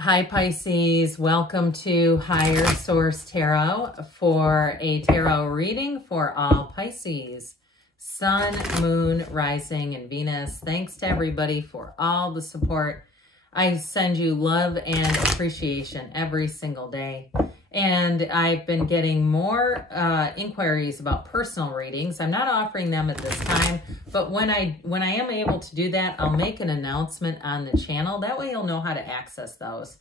Hi Pisces, welcome to Higher Source Tarot for a tarot reading for all Pisces. Sun, Moon, Rising, and Venus. Thanks to everybody for all the support. I send you love and appreciation every single day. And I've been getting more inquiries about personal readings. I'm not offering them at this time, but when I am able to do that, I'll make an announcement on the channel. That way you'll know how to access those.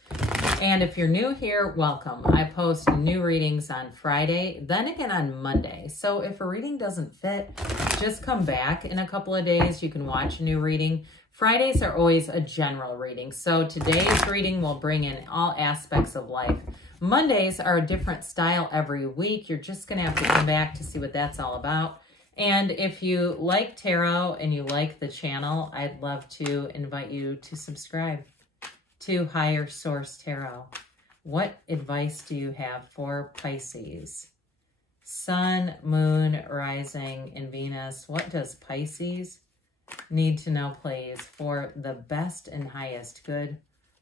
And if you're new here, welcome. I post new readings on Friday, then again on Monday. So if a reading doesn't fit, just come back in a couple of days. You can watch a new reading. Fridays are always a general reading. So today's reading will bring in all aspects of life. Mondays are a different style every week. You're just going to have to come back to see what that's all about. And if you like tarot and you like the channel, I'd love to invite you to subscribe to Higher Source Tarot. What advice do you have for Pisces? Sun, Moon, Rising, and Venus. What does Pisces need to know, please, for the best and highest good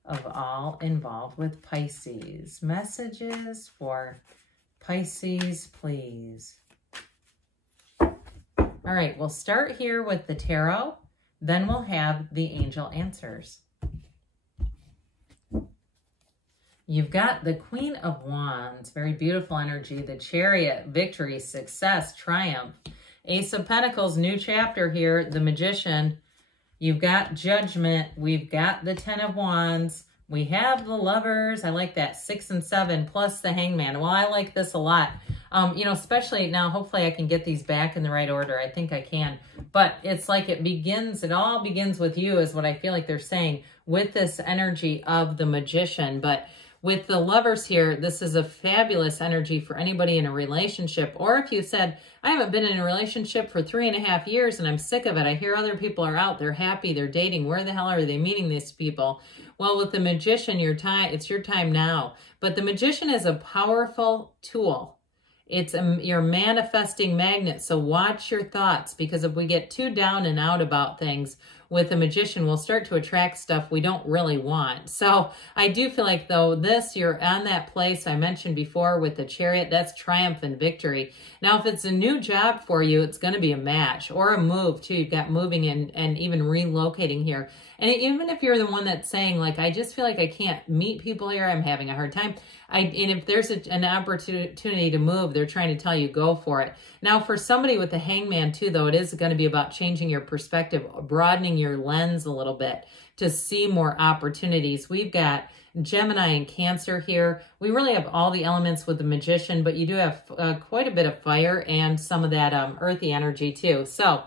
of all involved with Pisces? Messages for Pisces, please. All right, we'll start here with the tarot. Then we'll have the angel answers. You've got the Queen of Wands, very beautiful energy, the Chariot, victory, success, triumph. Ace of Pentacles, new chapter here, the Magician. You've got Judgment. We've got the Ten of Wands. We have the Lovers. I like that. 6 and 7 plus the Hangman. Well, I like this a lot. You know, especially now, hopefully I can get these back in the right order. I think I can. But it's like it all begins with you is what I feel like they're saying with this energy of the Magician. But with the Lovers here, this is a fabulous energy for anybody in a relationship. Or if you said, I haven't been in a relationship for 3.5 years and I'm sick of it. I hear other people are out, they're happy, they're dating. Where the hell are they meeting these people? Well, with the Magician, it's your time now. But the Magician is a powerful tool. It's your manifesting magnet. So watch your thoughts, because if we get too down and out about things, with a Magician, we'll start to attract stuff we don't really want. So I do feel like, though, you're on that place I mentioned before with the Chariot. That's triumph and victory. Now, if it's a new job for you, it's going to be a match or a move, too. You've got moving in and even relocating here. And even if you're the one that's saying, like, I just feel like I can't meet people here, I'm having a hard time. And if there's an opportunity to move, they're trying to tell you, go for it. Now, for somebody with the Hangman, too, though, it is going to be about changing your perspective, broadening your lens a little bit to see more opportunities. We've got Gemini and Cancer here. We really have all the elements with the Magician, but you do have quite a bit of fire and some of that earthy energy, too. So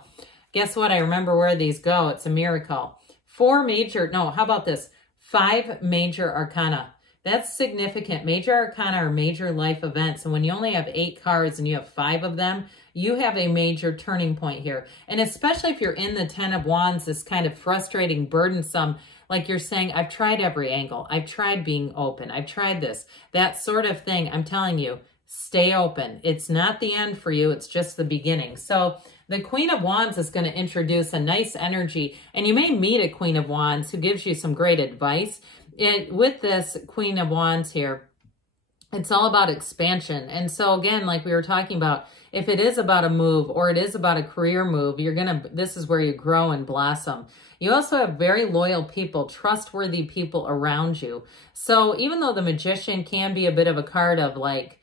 guess what? I remember where these go. It's a miracle. 5 major arcana. That's significant. Major arcana are major life events. And when you only have 8 cards and you have 5 of them, you have a major turning point here. And especially if you're in the 10 of Wands, this kind of frustrating, burdensome, like you're saying, I've tried every angle. I've tried being open. I've tried this. That sort of thing. I'm telling you, stay open. It's not the end for you. It's just the beginning. So the Queen of Wands is going to introduce a nice energy. And you may meet a Queen of Wands who gives you some great advice. With this Queen of Wands here, it's all about expansion. And so again, like we were talking about, if it is about a move or it is about a career move, this is where you grow and blossom. You also have very loyal people, trustworthy people around you. So even though the Magician can be a bit of a card of like,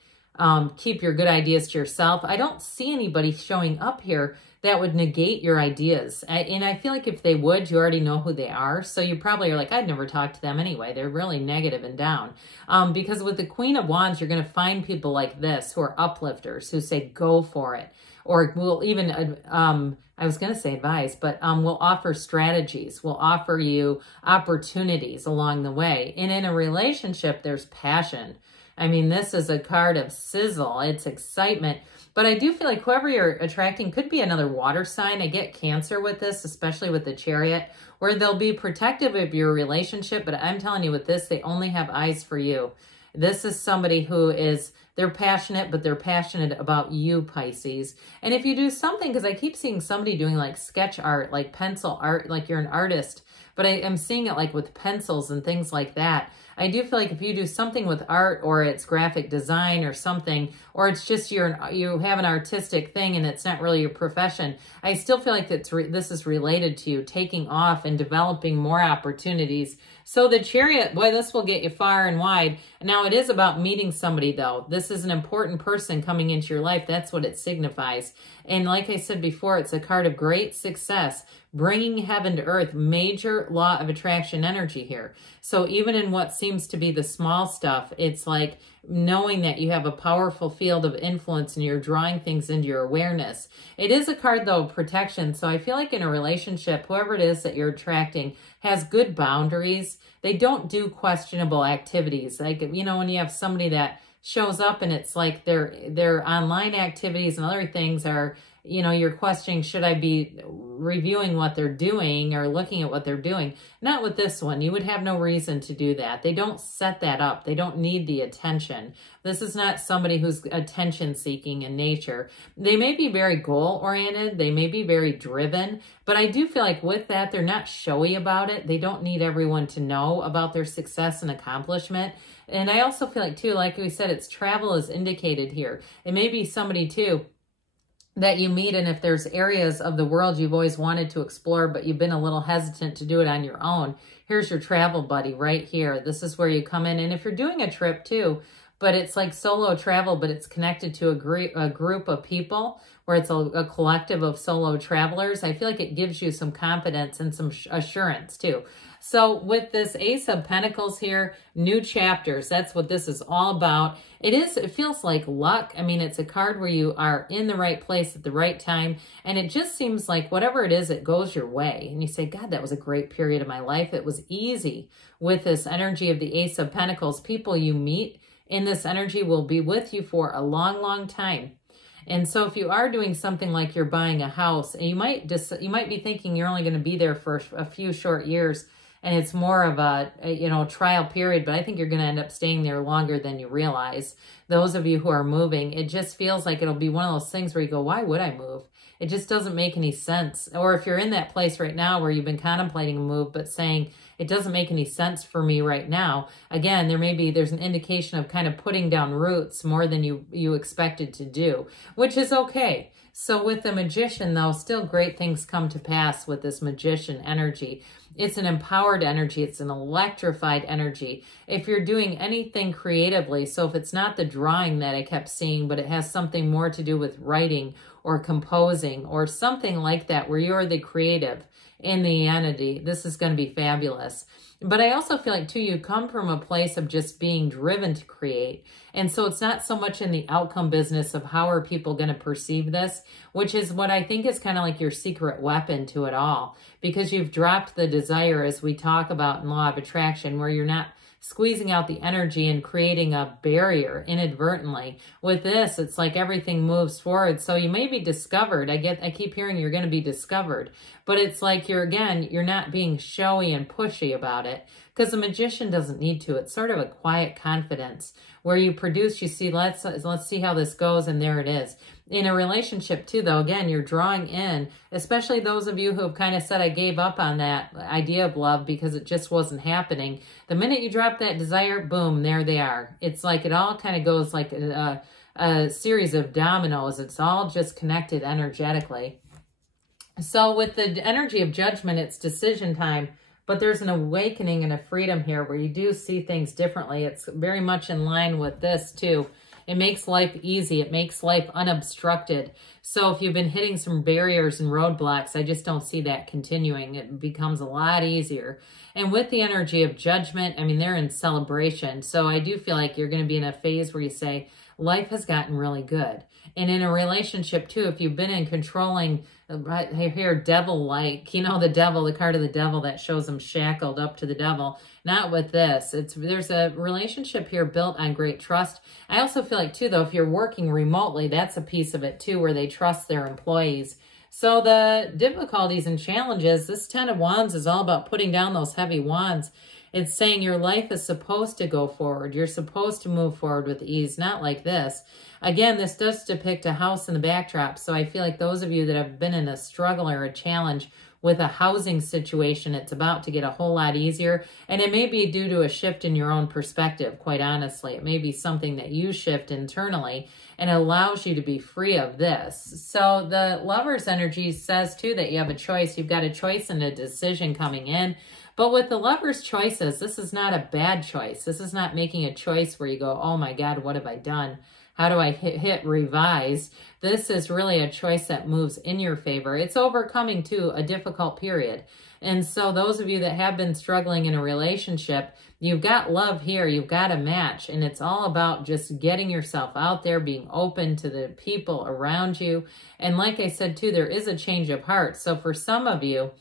keep your good ideas to yourself, I don't see anybody showing up here that would negate your ideas. And I feel like if they would, you already know who they are. So you probably are like, I'd never talk to them anyway. They're really negative and down. Because with the Queen of Wands, you're going to find people like this who are uplifters, who say, go for it. Or will even, I was going to say advise, but will offer strategies, will offer you opportunities along the way. And in a relationship, there's passion. I mean, this is a card of sizzle. It's excitement. But I do feel like whoever you're attracting could be another water sign. I get Cancer with this, especially with the Chariot, where they'll be protective of your relationship. But I'm telling you with this, they only have eyes for you. This is somebody who is, they're passionate, but they're passionate about you, Pisces. And if you do something, because I keep seeing somebody doing like sketch art, like pencil art, like you're an artist, but I'm seeing it like with pencils and things like that. I do feel like if you do something with art, or it's graphic design or something, or it's just you have an artistic thing and it's not really your profession, I still feel like this is related to you taking off and developing more opportunities. So the Chariot, boy, this will get you far and wide. Now it is about meeting somebody though. This is an important person coming into your life. That's what it signifies. And like I said before, it's a card of great success, bringing heaven to earth, major law of attraction energy here. So even in what seems to be the small stuff, it's like knowing that you have a powerful field of influence and you're drawing things into your awareness. It is a card, though, of protection. So I feel like in a relationship, whoever it is that you're attracting has good boundaries. They don't do questionable activities. Like, you know, when you have somebody that shows up and it's like their online activities and other things are, you know, you're questioning, should I be reviewing what they're doing or looking at what they're doing? Not with this one. You would have no reason to do that. They don't set that up. They don't need the attention. This is not somebody who's attention seeking in nature. They may be very goal oriented. They may be very driven, but I do feel like with that, they're not showy about it. They don't need everyone to know about their success and accomplishment. And I also feel like too, like we said, it's travel is indicated here. It may be somebody too that you meet, and if there's areas of the world you've always wanted to explore, but you've been a little hesitant to do it on your own, here's your travel buddy right here. This is where you come in. And if you're doing a trip too, but it's like solo travel, but it's connected to a group of people where it's a collective of solo travelers, I feel like it gives you some confidence and some assurance too. So with this Ace of Pentacles here, new chapters, that's what this is all about. It feels like luck. I mean, it's a card where you are in the right place at the right time. And it just seems like whatever it is, it goes your way. And you say, God, that was a great period of my life. It was easy with this energy of the Ace of Pentacles. People you meet in this energy will be with you for a long, long time. And so if you are doing something like you're buying a house, and you might be thinking you're only going to be there for a few short years, and it's more of a trial period, but I think you're going to end up staying there longer than you realize. Those of you who are moving, it just feels like it'll be one of those things where you go, why would I move? It just doesn't make any sense. Or if you're in that place right now where you've been contemplating a move, but saying, it doesn't make any sense for me right now. Again, there's an indication of kind of putting down roots more than you expected to do, which is okay. So with the Magician, though, still great things come to pass with this Magician energy. It's an empowered energy. It's an electrified energy. If you're doing anything creatively, so if it's not the drawing that I kept seeing, but it has something more to do with writing or composing or something like that, where you're the creative in the entity, this is going to be fabulous. But I also feel like, too, you come from a place of just being driven to create. And so it's not so much in the outcome business of how are people going to perceive this, which is what I think is kind of like your secret weapon to it all. Because you've dropped the desire, as we talk about in Law of Attraction, where you're not squeezing out the energy and creating a barrier inadvertently. With this, it's like everything moves forward. So you may be discovered. I keep hearing you're going to be discovered. But it's like you're not being showy and pushy about it. Because the Magician doesn't need to. It's sort of a quiet confidence where you produce, you see, let's see how this goes, and there it is. In a relationship too, though, again, you're drawing in, especially those of you who have kind of said, I gave up on that idea of love because it just wasn't happening. The minute you drop that desire, boom, there they are. It's like it all kind of goes like a series of dominoes. It's all just connected energetically. So with the energy of Judgment, it's decision time. But there's an awakening and a freedom here where you do see things differently. It's very much in line with this too. It makes life easy. It makes life unobstructed. So if you've been hitting some barriers and roadblocks, I just don't see that continuing. It becomes a lot easier. And with the energy of Judgment, I mean, they're in celebration. So I do feel like you're going to be in a phase where you say, life has gotten really good. And in a relationship too, if you've been in controlling, I hear devil-like, the devil, the card of the devil that shows them shackled up to the devil. Not with this. There's a relationship here built on great trust. I also feel like too, though, if you're working remotely, that's a piece of it too, where they trust their employees. So the difficulties and challenges, this 10 of Wands is all about putting down those heavy wands. It's saying your life is supposed to go forward. You're supposed to move forward with ease, not like this. Again, this does depict a house in the backdrop. So I feel like those of you that have been in a struggle or a challenge with a housing situation, it's about to get a whole lot easier. And it may be due to a shift in your own perspective, quite honestly. It may be something that you shift internally and allows you to be free of this. So the Lover's energy says too that you have a choice. You've got a choice and a decision coming in. But with the Lover's choices, this is not a bad choice. This is not making a choice where you go, oh my God, what have I done? How do I hit revise? This is really a choice that moves in your favor. It's overcoming, too, a difficult period. And so those of you that have been struggling in a relationship, you've got love here. You've got a match. And it's all about just getting yourself out there, being open to the people around you. And like I said, too, there is a change of heart. So for some of you,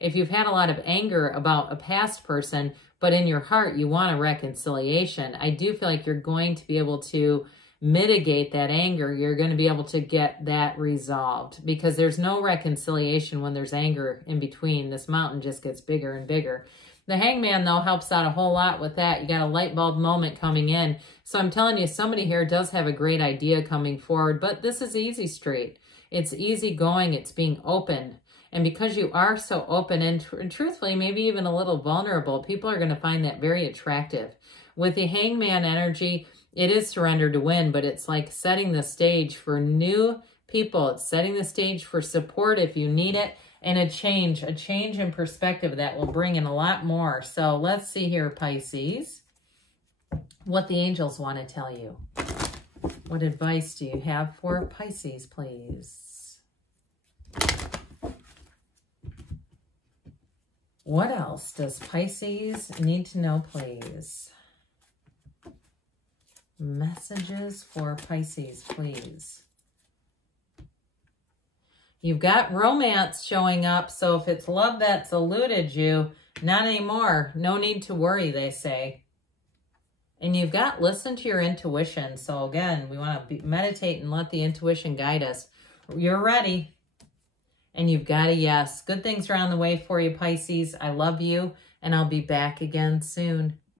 if you've had a lot of anger about a past person, but in your heart you want a reconciliation, I do feel like you're going to be able to mitigate that anger. You're going to be able to get that resolved because there's no reconciliation when there's anger in between. This mountain just gets bigger and bigger. The Hangman, though, helps out a whole lot with that. You got a light bulb moment coming in. So I'm telling you, somebody here does have a great idea coming forward, but this is easy street. It's easy going. It's being open. And because you are so open and truthfully, maybe even a little vulnerable, people are going to find that very attractive. With the Hangman energy, it is surrender to win, but it's like setting the stage for new people. It's setting the stage for support if you need it, and a change in perspective that will bring in a lot more. So let's see here, Pisces, what the angels want to tell you. What advice do you have for Pisces, please? What else does Pisces need to know, please? Messages for Pisces, please. You've got romance showing up, so if it's love that's eluded you, not anymore. No need to worry, they say. And you've got listen to your intuition. So again, we want to meditate and let the intuition guide us. You're ready. And you've got a yes. Good things are on the way for you, Pisces. I love you, and I'll be back again soon.